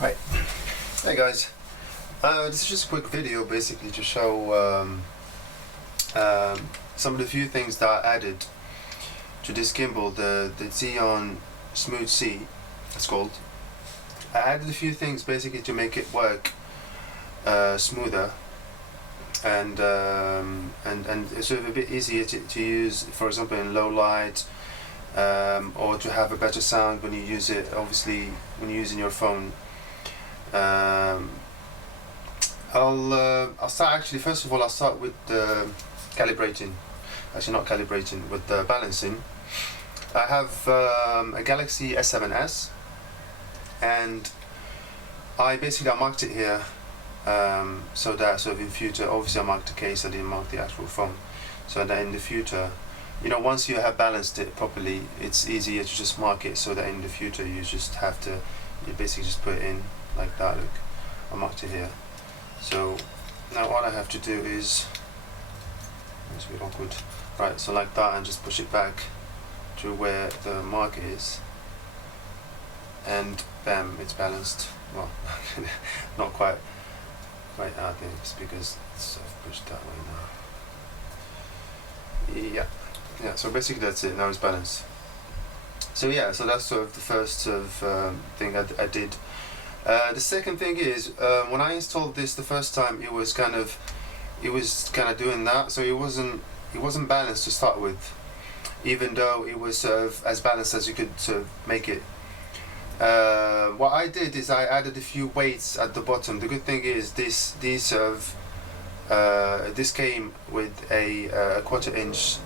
Right. Hey guys, this is just a quick video basically to show some of the few things that I added to this gimbal, the Zhiyun Smooth C, it's called. I added a few things basically to make it work smoother and sort of a bit easier to use, for example in low light, or to have a better sound when you use it, obviously when you're using your phone. I'll start actually, first of all I'll start with calibrating, actually not calibrating, with the balancing. I have a Galaxy S7s, and I marked it here so that sort of in future, obviously I marked the case, I didn't mark the actual phone, so that in the future, you know, once you have balanced it properly, it's easier to just mark it, so that in the future you just have to, you basically just put it in like that. Look, I marked it here. So now all I have to do is, it's a bit awkward, right, so like that, and just push it back to where the mark is, and bam, it's balanced. Well, not quite I think it's because it's sort of pushed that way now. Yeah, so basically that's it, now it's balanced. So yeah, so that's sort of the first sort of thing I did. The second thing is, when I installed this the first time, it was kind of doing that, so it wasn't balanced to start with, even though it was sort of as balanced as you could sort of make it. What I did is I added a few weights at the bottom. The good thing is this came with a 1/4 inch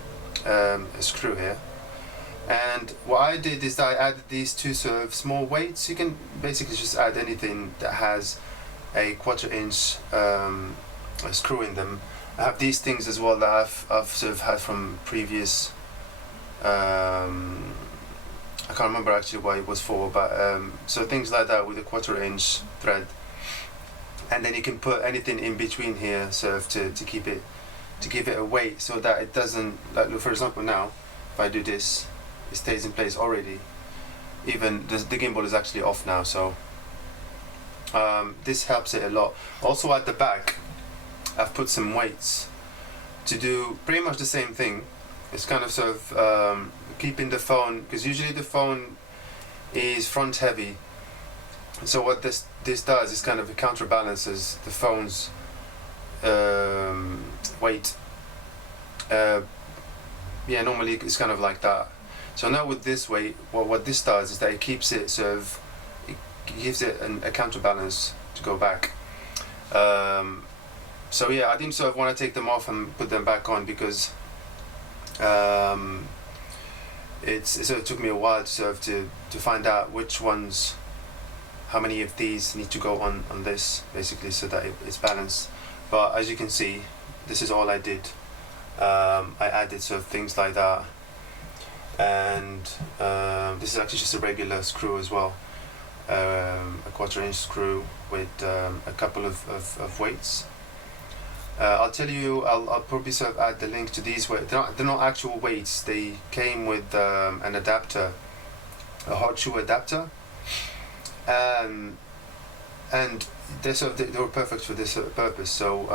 screw here. And what I did is I added these two sort of small weights. You can basically just add anything that has a 1/4 inch screw in them. I have these things as well that I've sort of had from previous, I can't remember actually what it was for, but so things like that with a 1/4 inch thread. And then you can put anything in between here sort of to keep it, to give it a weight, so that it doesn't, like for example now, if I do this, it stays in place already. Even the gimbal is actually off now, so this helps it a lot. Also at the back, I've put some weights to do pretty much the same thing. It's kind of sort of keeping the phone, because usually the phone is front heavy. So what this does is kind of counterbalances the phone's weight. Yeah, normally it's kind of like that. So now with this weight, what this does is that it keeps it sort of, it gives it a counterbalance to go back. So yeah, I didn't sort of want to take them off and put them back on, because it sort of took me a while to sort of to find out which ones, how many of these need to go on this, basically, so that it's balanced. But as you can see, this is all I did. I added sort of things like that, and this is actually just a regular screw as well, a 1/4 inch screw with a couple of weights. I'll tell you, I'll probably sort of add the link to these weights. They're not actual weights, they came with an adapter, a hot shoe adapter, and they were perfect for this purpose, so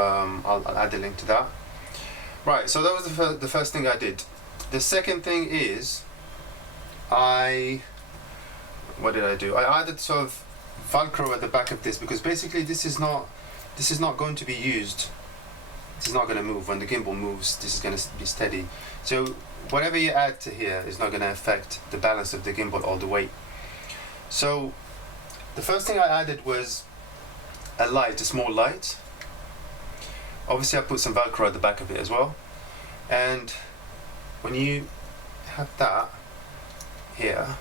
I'll add the link to that. Right, so that was the first thing I did. The second thing is, what did I do? I added sort of Velcro at the back of this, because basically this is not going to be used. This is not going to move. When the gimbal moves, this is going to be steady. So whatever you add to here is not going to affect the balance of the gimbal all the way. So the first thing I added was a light, a small light. Obviously I put some Velcro at the back of it as well. And when you have that here,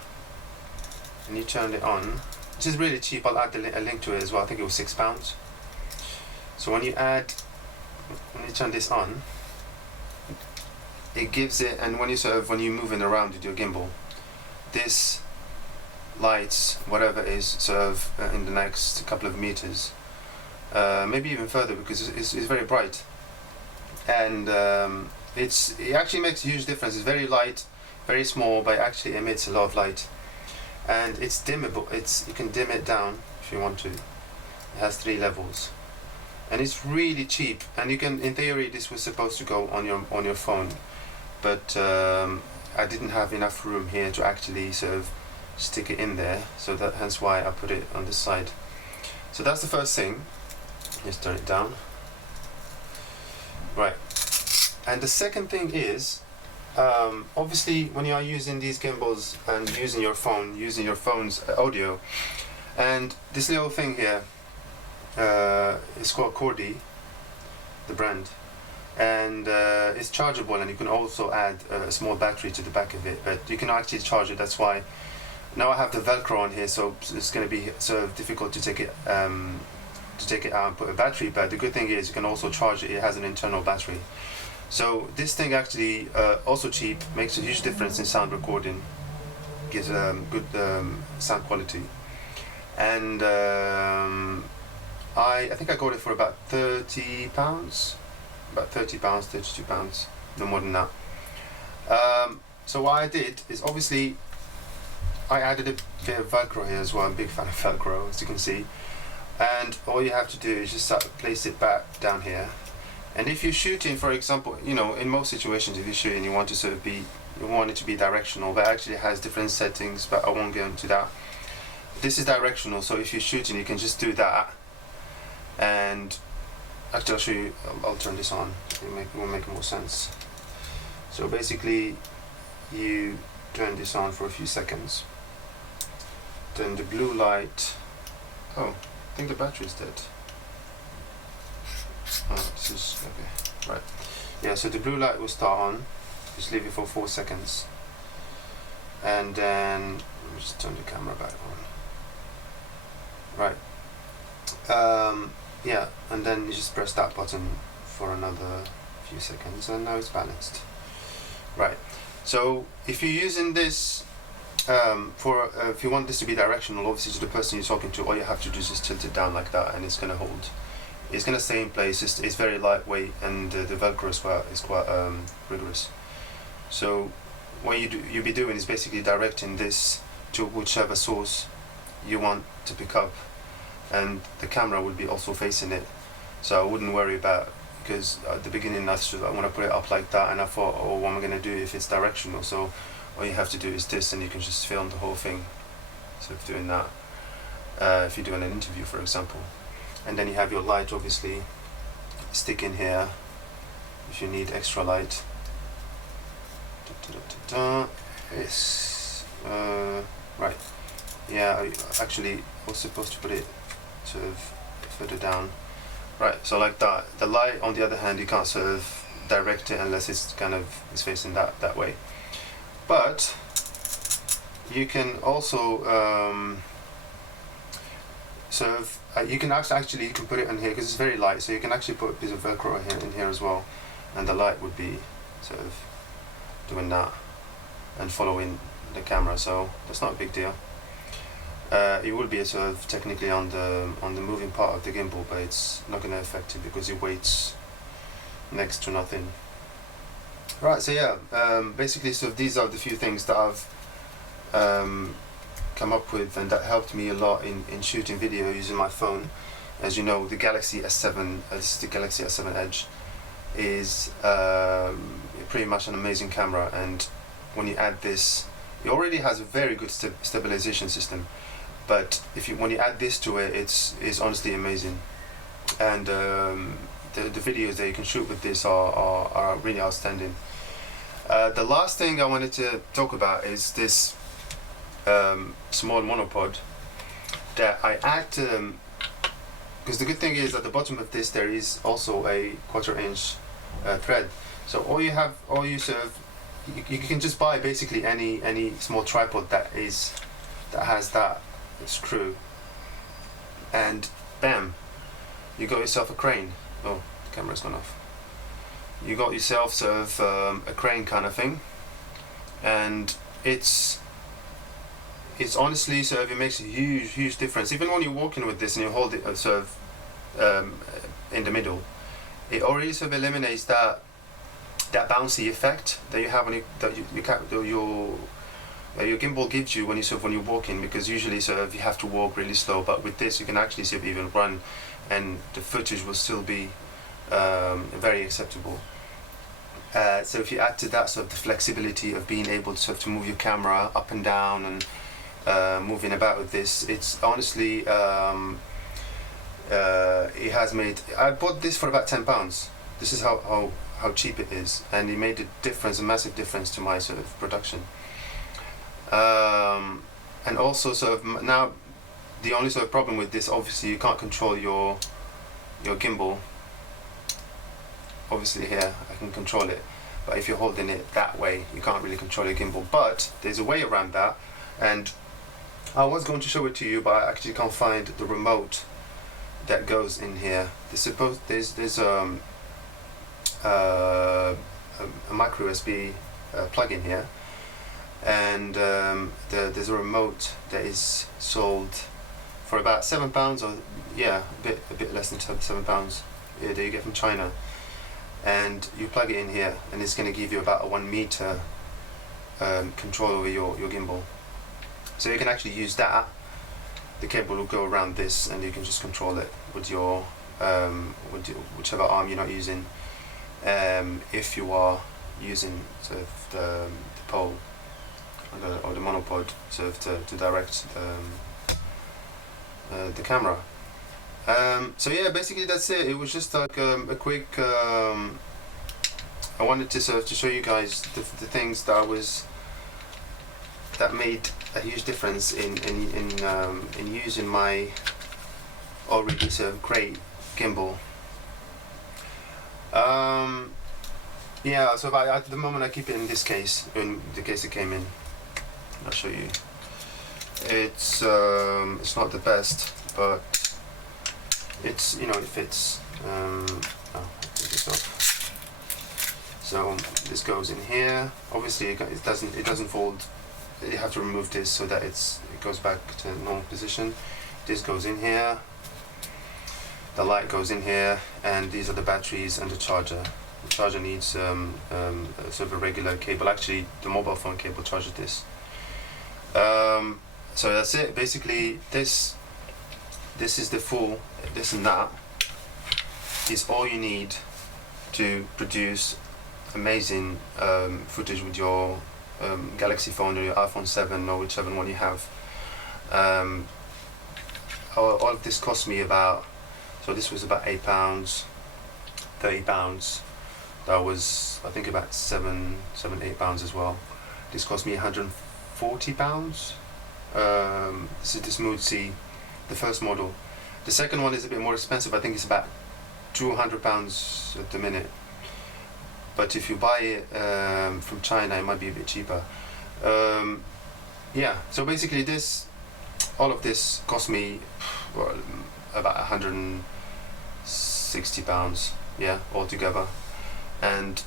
and you turn it on, which is really cheap, I'll add a link to it as well, I think it was £6. So when you turn this on, it gives it, and when you're moving around with your gimbal, this lights whatever is sort of in the next couple of meters, maybe even further, because it's very bright, and it actually makes a huge difference. It's very light, very small, but it actually emits a lot of light. And it's dimmable. You can dim it down if you want to. It has 3 levels, and it's really cheap. And you can, in theory, this was supposed to go on your phone, but I didn't have enough room here to actually sort of stick it in there, so that hence why I put it on this side. So that's the first thing. Let's turn it down. Right. And the second thing is, obviously when you are using these gimbals and using your phone's audio, and this little thing here is called Cordy, the brand, and it's chargeable, and you can also add a small battery to the back of it, but you can actually charge it. That's why now I have the Velcro on here, so it's going to be sort of difficult to take it out and put a battery, but the good thing is you can also charge it. It has an internal battery. So this thing actually also cheap, makes a huge difference in sound recording, gives good sound quality, and I think I got it for about £30, about £30, £32, no more than that. So what I did is, obviously I added a bit of Velcro here as well. I'm a big fan of Velcro, as you can see, and all you have to do is just place it back down here. And if you're shooting, for example, you know, in most situations, if you're shooting, you want it to be directional, but actually it has different settings, but I won't go into that. This is directional, so if you're shooting, you can just do that. And actually, I'll show you. I'll turn this on. It will make more sense. So basically, you turn this on for a few seconds. Then the blue light. Oh, I think the battery's dead. Oh, this is okay. Right. Yeah, so the blue light will start on. Just leave it for 4 seconds. And then, let me just turn the camera back on. Right. Yeah, and then you just press that button for another few seconds, and now it's balanced. Right. So if you're using this if you want this to be directional, obviously to the person you're talking to, all you have to do is just tilt it down like that, and it's going to hold. It's going to stay in place. It's very lightweight, and the Velcro is quite rigorous. So what you'll be doing is basically directing this to whichever source you want to pick up, and the camera will be also facing it. So I wouldn't worry about, because at the beginning I want to put it up like that, and I thought, oh, what am I going to do if it's directional? So all you have to do is this, and you can just film the whole thing. So if doing that, if you're doing an interview, for example. And then you have your light, obviously, stick in here if you need extra light. Yes. Right. Yeah, I actually was supposed to put it sort of further down. Right, so like that. The light, on the other hand, you can't sort of direct it unless it's kind of is facing that way. But you can also you can actually put it on here because it's very light, so you can actually put a piece of Velcro in here as well, and the light would be sort of doing that and following the camera, so that's not a big deal. It will be sort of technically on the moving part of the gimbal, but it's not going to affect it because it weighs next to nothing. Right, so yeah, basically, so these are the few things that I've come up with, and that helped me a lot in shooting video using my phone. As you know, the Galaxy S7, this is the Galaxy S7 Edge, is pretty much an amazing camera, and when you add this, it already has a very good stabilization system, but when you add this to it, it's honestly amazing. And the videos that you can shoot with this are really outstanding. The last thing I wanted to talk about is this small monopod that I add to, because the good thing is at the bottom of this there is also a 1/4 inch thread. So you can just buy basically any small tripod that has that screw, and bam, you got yourself a crane. Oh, the camera's gone off. You got yourself sort of a crane kind of thing, and it's honestly sort of, it makes a huge difference. Even when you're walking with this and you hold it sort of in the middle, it already sort of eliminates that bouncy effect that you have when your gimbal gives you when you're walking, because usually you have to walk really slow, but with this you can actually even run, and the footage will still be very acceptable. So if you add to that the flexibility of being able to move your camera up and down and moving about with this, it's honestly it has made. I bought this for about £10. This is how cheap it is, and it made a massive difference to my production. And also now the only problem with this, obviously you can't control your gimbal. Obviously here I can control it, but if you're holding it that way you can't really control your gimbal. But there's a way around that, and I was going to show it to you, but I actually can't find the remote that goes in here. There's a micro USB plug in here, and there's a remote that is sold for about £7, or a bit less than £7 that you get from China, and you plug it in here, and it's going to give you about a 1 meter control over your gimbal. So you can actually use that. The cable will go around this, and you can just control it with your whichever arm you're not using. If you are using the pole or the monopod to direct the camera. So yeah, basically that's it. It was just like a quick. I wanted to show you guys the things that made a huge difference in using my already great gimbal. Yeah, so at the moment I keep it in this case, in the case it came in. I'll show you. It's not the best, but it fits. I'll put this up. So this goes in here. Obviously it doesn't fold. You have to remove this so that it goes back to normal position. This goes in here. The light goes in here, and these are the batteries and the charger. The charger needs a regular cable. Actually, the mobile phone cable charges this. So that's it. Basically, this is the full. This and that is all you need to produce amazing footage with your Galaxy phone or your iPhone 7 or whichever one you have. All of this cost me about. So this was about £8, £30. That was, I think, about £8 as well. This cost me £140. This is the Smooth C, the first model. The second one is a bit more expensive. I think it's about £200 at the minute. But if you buy it from China, it might be a bit cheaper. Yeah. So basically, all of this cost me about £160. Yeah, altogether. And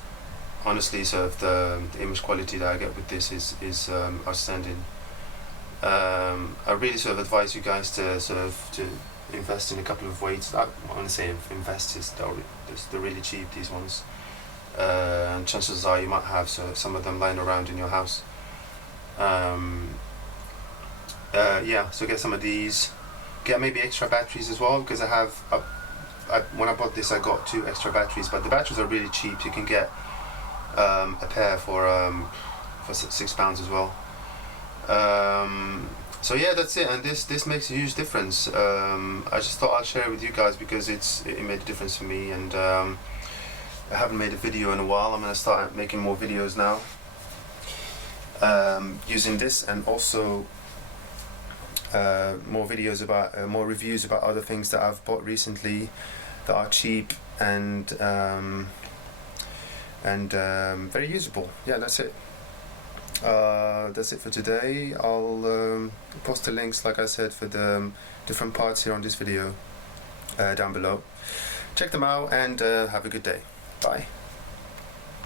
honestly, the image quality that I get with this is outstanding. I really advise you guys to invest in a couple of weights. I want to say invest is they're really cheap, these ones. And chances are you might have some of them lying around in your house. Yeah, so get some of these. Get maybe extra batteries as well, because when I bought this I got 2 extra batteries, but the batteries are really cheap. You can get a pair for £6 as well. So yeah, that's it, and this makes a huge difference. I just thought I'd share it with you guys because it made a difference for me, and I haven't made a video in a while. I'm going to start making more videos now using this, and also more videos about more reviews about other things that I've bought recently that are cheap and very usable. Yeah, that's it. That's it for today. I'll post the links, like I said, for the different parts here on this video down below. Check them out, and have a good day. Bye.